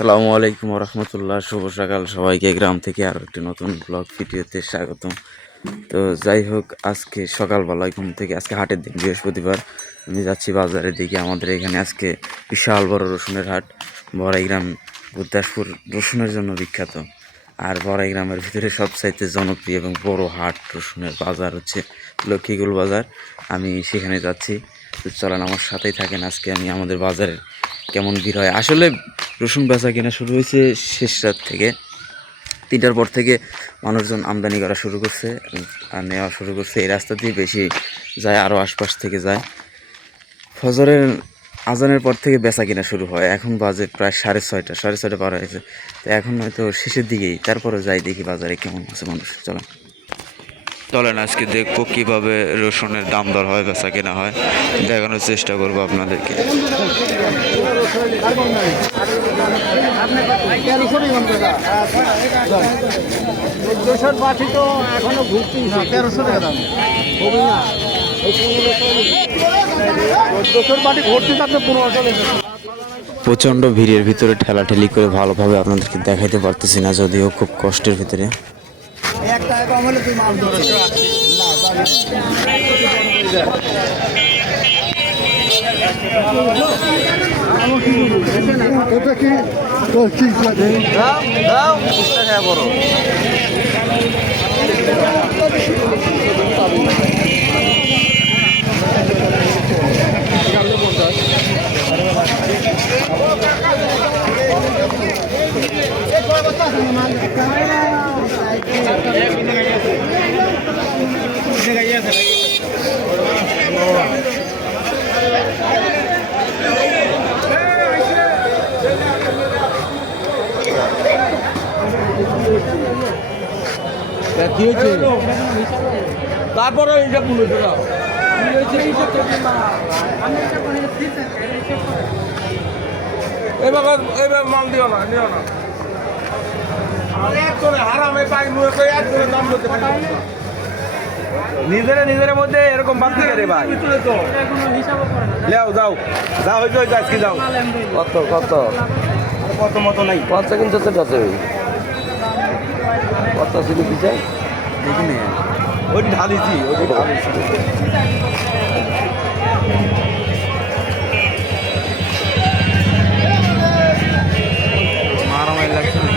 আসসালামু আলাইকুম রহমতুল্লাহ। শুভ সকাল সবাইকে। গ্রাম থেকে আরও একটি নতুন ব্লগ ভিডিওতে স্বাগতম। তো যাই হোক, আজকে সকালবেলায় ঘুম থেকে, আজকে হাটের দিন, বৃহস্পতিবার, আমি যাচ্ছি বাজারের দিকে। আমাদের এখানে আজকে বিশাল বড় রসুনের হাট। বড়াইগ্রাম গুরদাসপুর রসুনের জন্য বিখ্যাত। আর বড়াইগ্রামের ভিতরে সবচাইতে জনপ্রিয় এবং বড় হাট রসুনের বাজার হচ্ছে লক্ষ্মীকুল বাজার। আমি সেখানে যাচ্ছি। তো চলেন আমার সাথেই থাকেন। আজকে আমি আমাদের বাজারের কেমন ভিড় হয়। আসলে রসুন বেচা কেনা শুরু হয়েছে শেষ রাত থেকে, 3টার পর থেকে মানুষজন আমদানি করা শুরু করছে আর নেওয়া শুরু করছে। এই রাস্তা দিয়ে বেশি যায়, আরও আশপাশ থেকে যায়। ফজরের আজানের পর থেকে বেচা কিনা শুরু হয়। এখন বাজে প্রায় 6:30 পার হয়েছে। তো এখন হয়তো শেষের দিকেই, তারপরে যাই দেখি বাজারে কেমন আছে মানুষ। চলেন আজকে দেখবো কিভাবে রসুনের দাম দর হয়, বেচা কেনা হয়, দেখানোর চেষ্টা করবো আপনাদেরকে। প্রচণ্ড ভিড়ের ভিতরে ঠেলাঠেলি করে ভালোভাবে আপনাদেরকে দেখাইতে পারতেছি না, যদিও খুব কষ্টের ভিতরে। তারপরে এইটা পুরো এবার মাল দিও না, হারামে পাই নিজের মধ্যে এরকম বাঁধতে রে ভাই। যাও যাও যাও, হইতে হইতে আজকে যাও। কত কত কত মতো নাই, কত কিন্তু আছে কত ছিল পিছাই দেখিনি, ওই ঢালিছি মারামারি লাগছে না।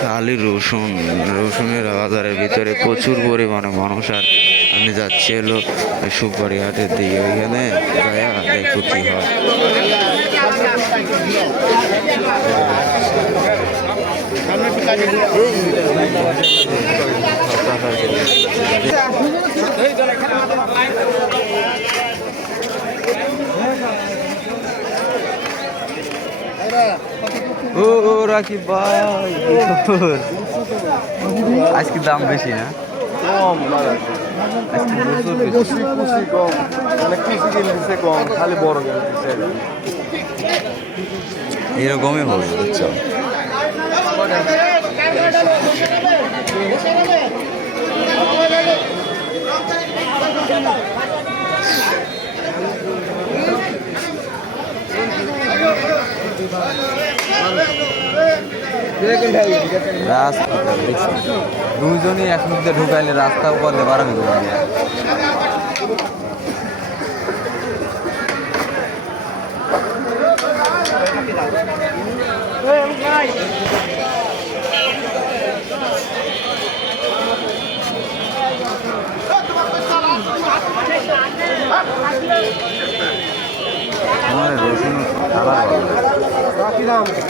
খালি রসুনের বাজারের ভিতরে প্রচুর পরিমাণে মানুষ। আর আমি যাচ্ছি হলো সুপারি হাটের দিকে, ওইখানে দেখো কি হয়। ও রাকিব ভাই, আজকে দাম বেশি না? কম কম, খালি বড় এরকমই হবে, বুঝছো? দুজনই এক মুখে ঢুকাইলে রাস্তা উপরে বাড়াবে। আমার রসুন খাবার ভালো লাগে।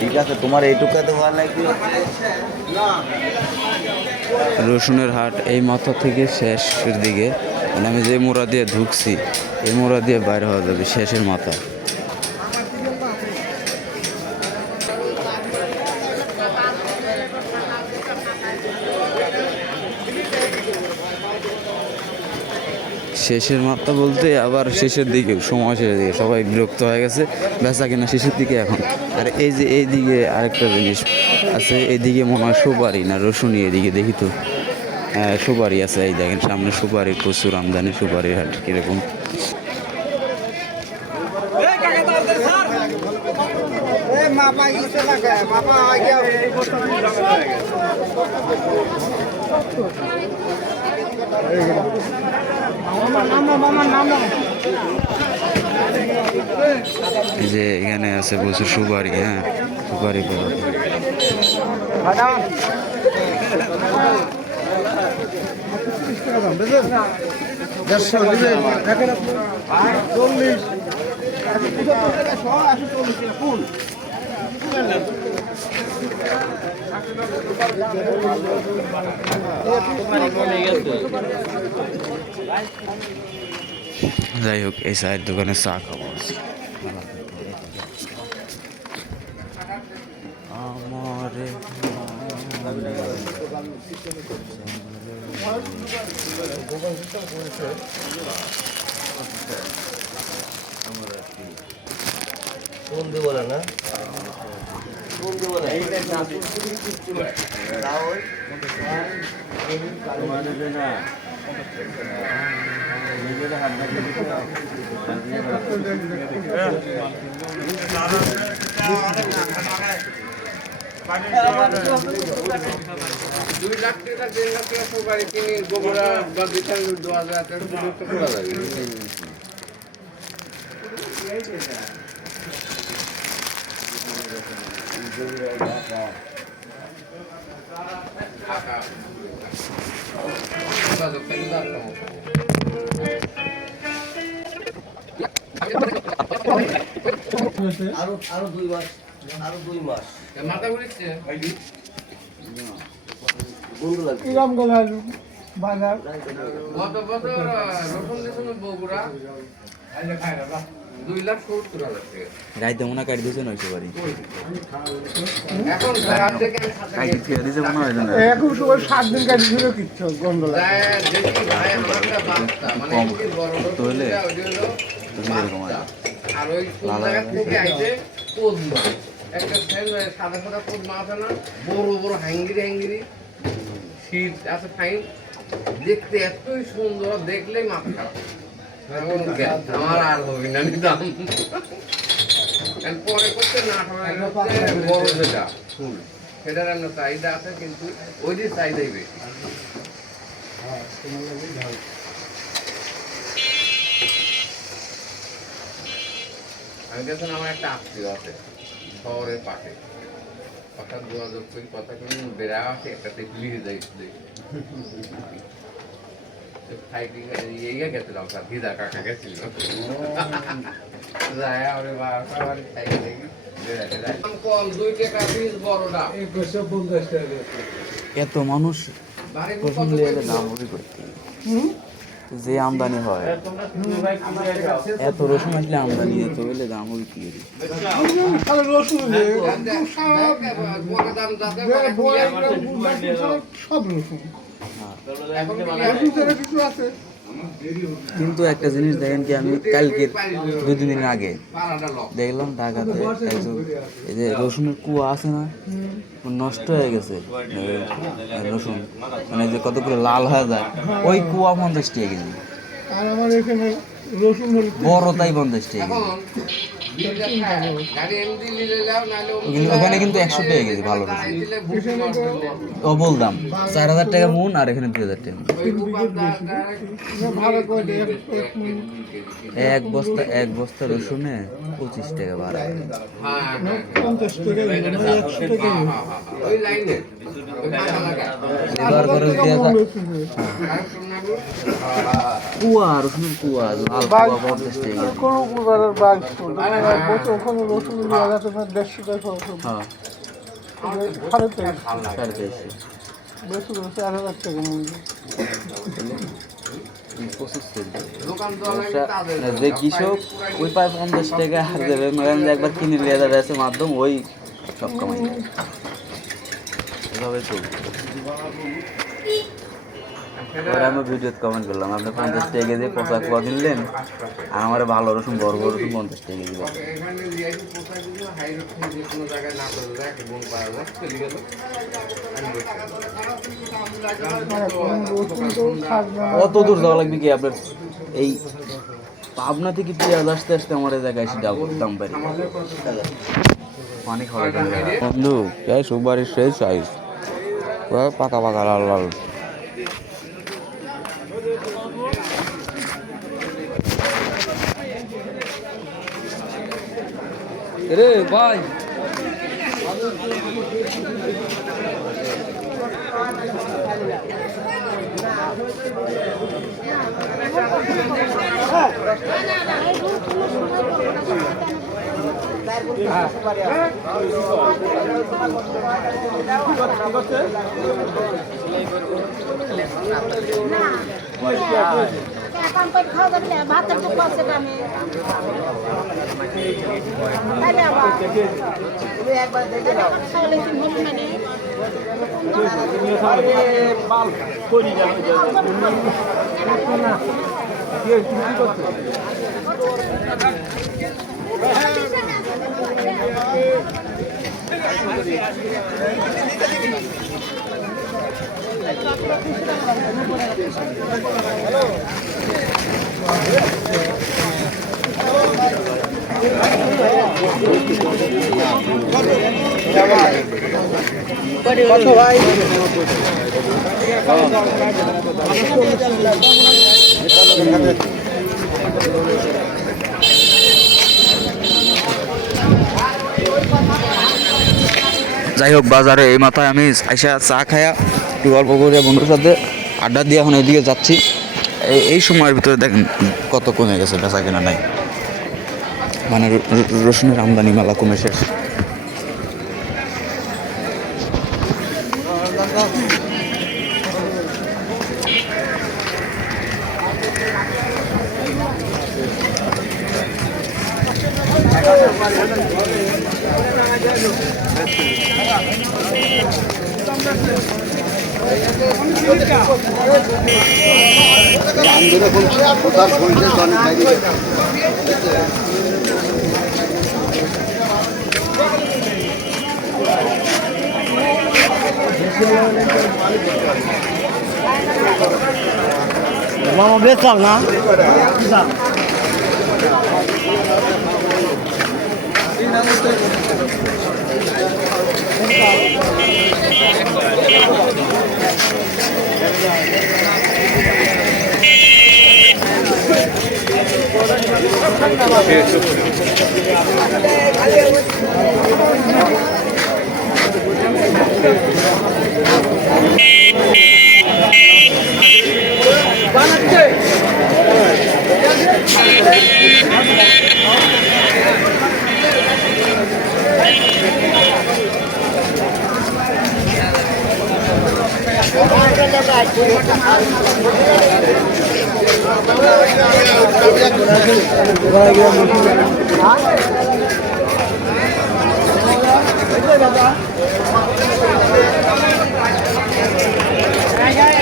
ঠিক আছে, তোমার এইটুকাতে ভালো লাগবে। রসুনের হাট এই মাথা থেকে শেষের দিকে, মানে আমি যে মোড়া দিয়ে ঢুকছি এই মোড়া দিয়ে বাইরে হওয়া যাবে শেষের মাথা। শেষের মাথা বলতে আবার শেষের দিকে, সময় শেষের দিকে সবাই বিরক্ত হয়ে গেছে, বেচা কিনা শেষের দিকে এখন। আর এই যে এইদিকে আরেকটা জিনিস আছে, এইদিকে মনে হয় সুপারি না রসুনই, এদিকে দেখি তো। হ্যাঁ সুপারি আছে, এই দেখেন সামনে সুপারির প্রচুর আমদানি, সুপারির হাট কীরকম। এই যে এখানে আছে প্রচুর সুপারি, হ্যাঁ সুপারি পাওয়া যায়। যাই হোক, এই চায়ের দোকানে চা খাবো আজকে। আমারে বন্ধু বলে না, বন্ধু বলে আরো 2 মাস, আরো 2 মাস মাথা ঘুরেছে বন্ধু লাগে। কিরাম গেল বাজার গত বছর রসুন দিছিল বগুড়া, আইলে খায়রা 2,70,000 রাইতে মনে কাটি দিয়েছে নয়শো বাড়ি এখন রাত থেকে কাটি ফিরে দিয়েছে মনে হয় না। এখন সময় 7 দিন কাটি ছিল কিচ্ছু গন্ধ লাগে। দেখি ভাই আমারটা বাস্তা মানে কি বড় তো হলে ওই হলো তুমি এরকম হয় আর ওই কোন জায়গা থেকে আইছে কোদ মাছ, একটা ফ্যান সাদা সাদা কোদ মাছ আছে না, বড় বড় হ্যাঙ্গিরি শীত আছে ফাইন, দেখতে এতই সুন্দর, দেখলেই মাথা খারাপ। আমার আর হবি না নিতাম পরে করতে না বড় যেটা ফুল সেটার একটা চাহিদা আছে, কিন্তু ওই যে চাহিদাই বেশি। আমি দেখুন আমার একটা আত্মীয় আছে শহরের পাশে, কথা যোগাযোগ করি, কথা করি বেড়া আছে একটা লিখে যাই গেছিলাম স্যার দিদা কাকা গেছিল কম 2 টাকা পিস বড়টা 150 টাকা। এত মানুষ পছন্দ এলে দাম হবে করতে, যে আমদানি হয় এত রসুন আসলে আমদানি যেতে হলে দাম হবে কি করি। তাহলে রসুন দাম যাতে সব রসুন এখন কিছু আছে। কিন্তু একটা জিনিস দেখেন কি, আমি কালকে 2-3 দিন আগে দেখলাম ঢাকাতে একজন, এই যে রসুনের কুয়া আছে না, নষ্ট হয়ে গেছে রসুন, মানে যে কতগুলো লাল হয়ে যায়, ওই কুয়া 50 টাকা কেজি, আর আমার এখানে রসুন হলো বড় তাই 50 টাকা কেজি। এখন গাড়ি এমনি নিলে যাও নাহলে ওখানে কিন্তু 100 টাকা কেজি ভালো রসুন ডবল দাম 4000 টাকা মন আর এখানে 2000 টাকা ভালো করে দিয়ে এক বস্তা রসুনে 25 টাকা ভাড়া 50 টাকা 100 টাকা ওই লাইনে লেবার খরচ দিয়ে কুয়া রসুনের কুয়া লাল কুয়া 50 টাকা কোনো কুবারের বাগ ওখানে রসুন নিয়ে যাচ্ছে 150 টাকা খরচ হবে হ্যাঁ সাড়ে তেইশ 23 বেশি করে 4000 টাকা মূল্য যে কৃষক ওই পায় 50 টাকা আর দেবে মানে একবার কিনে নিয়ে যাবে মাধ্যম ওই সব কামাই এভাবে চলবে এবার আমি ভিডিওতে কমেন্ট করলাম আপনি 50 টাকা কেজি পচা কুয়া কিনলেন আর আমার ভালো রসুন বড় বড় রসুন 50 টাকা কেজি কত দূর যাওয়া লাগবে কি আপনার এই পাবনা থেকে পেঁয়াজ আসতে আসতে আমার এই জায়গায় এসে দাম পারি পানি খাওয়া বন্ধু এই সুপারির সেই সাইজ পাকা পাকা লাল লাল রে ভাই যাই হোক বাজারে এই মাথায় আমি আইসা চা খায়া একটু গল্প করে বন্ধুর সাথে আড্ডা দিয়ে এখন এদিকে যাচ্ছি এই সময়ের ভিতরে দেখেন কত কমে গেছে বেচা কেনা নাই মানে রসুনের আমদানি মেলা কমে শেষ মামা বেচাল না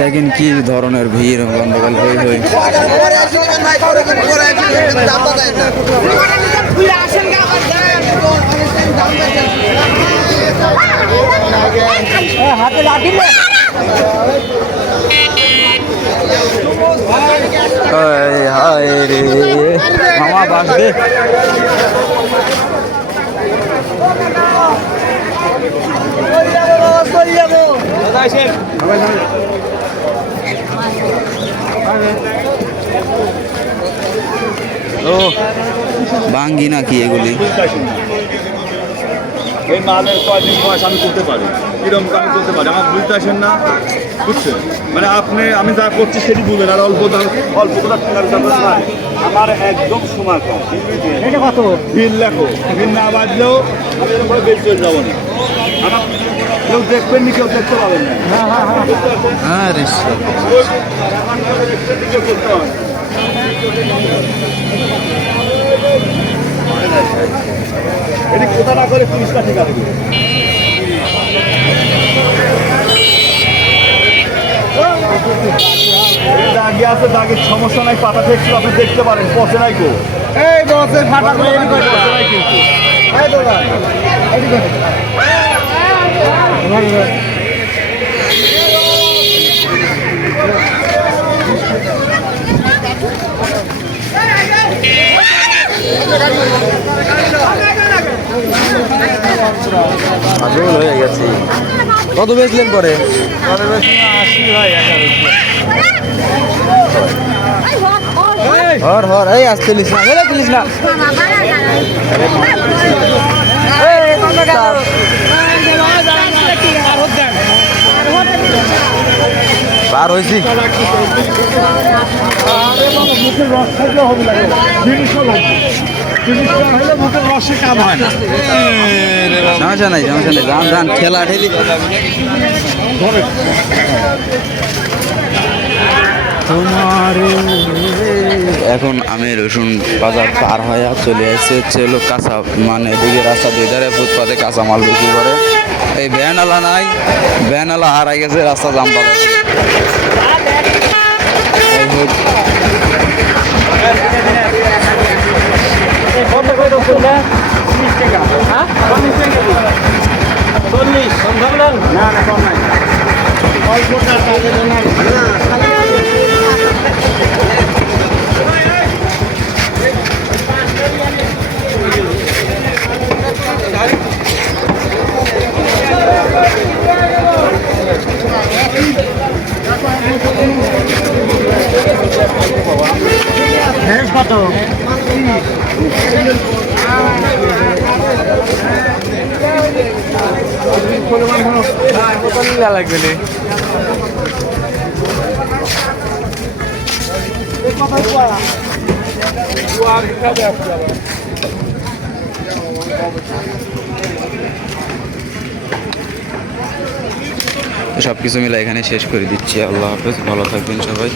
দেখেন কি ধরনের ভিড় গন্ডগোল হয়ে হয়ে হাতে লাঠি হায় রে মামা বাস দে ও বাঙ্গি নাকি এগুলি? এই মালের কয়দিন বয়স আমি করতে পারি, কিরকম আমি করতে পারি, আমার বুঝতে আসেন না, বুঝছেন? মানে আপনি আমি যা করছি সেটি বুঝবেন, আর অল্প অল্প কথা আমার একদম সময় কম। এটা কত বিল লেখো, বিল না বাজলেও আমি এরকম করে বেশ চলে যাবো না। আমার কেউ দেখবেন নি, কেউ দেখতে পাবেন না। আরে কেউ করতে হবে। এটি কোথা না করে 30টা ঠিক আছে। দাগি আছে, দাগের সমস্যা নাই, পাতা ঠেকছিল, আপনি দেখতে পারেন, পচে নাই কো। এই বসে ফাটা করে এদিকে করে পচে নাই কিন্তু। এই দাদা এদিকে করে পাগল হয়ে গেছে। কত বেচলেন পরে? হর হর এই আসতে লিস না, গেলে তুলিস না। পার হয়েছি। মুখের রস থাকলে হবে না, জিনিসও লাগবে, জিনিসটা হলে মুখের রসে কাম হয় না। সমস্যা নাই, সমস্যা নেই, যান যান, ঠেলা ঠেলি। এখন আমি রসুন বাজার পার হয়ে চলে আসছে হচ্ছে হলো কাঁচা, মানে এদিকে রাস্তা দুই ধারে ফুটপাতে কাঁচা মাল বিক্রি করে। এই ভ্যানওয়ালা নাই, ভ্যানওয়ালা হারাই গেছে, রাস্তা জাম পাবে। সব কিছু মিলে এখানে শেষ করে দিচ্ছি। আল্লাহ হাফেজ, ভালো থাকবেন সবাই।